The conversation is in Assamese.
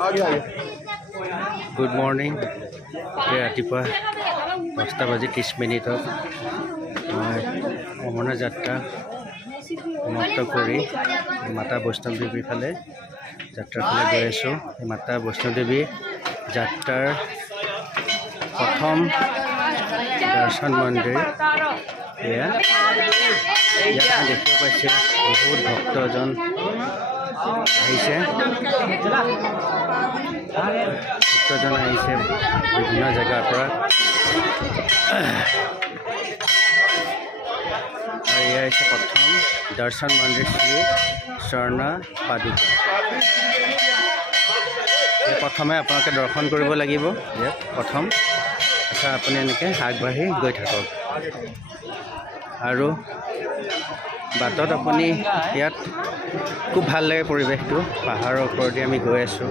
Good morning. ৰাতিপুৱা 10:30 মই অমৰনাথ যাত্ৰা সমাপ্ত কৰি মাতা বৈষ্ণৱদেৱীৰ ফালে যাত্ৰাৰ ফালে গৈ আছোঁ। মাতা বৈষ্ণৱদেৱী যাত্ৰাৰ প্ৰথম দৰ্শন মন্দিৰ এয়া। ইয়াত দেখিব পাইছে বহুত ভক্তজন আহিছে। বিভিন্ন জেগাৰ পৰা। আৰু এয়া হৈছে প্ৰথম দৰ্শন মন্দিৰ শ্ৰী স্বৰ্ণ পাদুকা। প্ৰথমে আপোনালোকে দৰ্শন কৰিব লাগিব ইয়াত প্ৰথম। আচ্ছা, আপুনি এনেকৈ আগবাঢ়ি গৈ থাকক। আৰু বাটত আপুনি ইয়াত খুব ভাল লাগে পৰিৱেশটো। পাহাৰৰ ওপৰেদি আমি গৈ আছোঁ।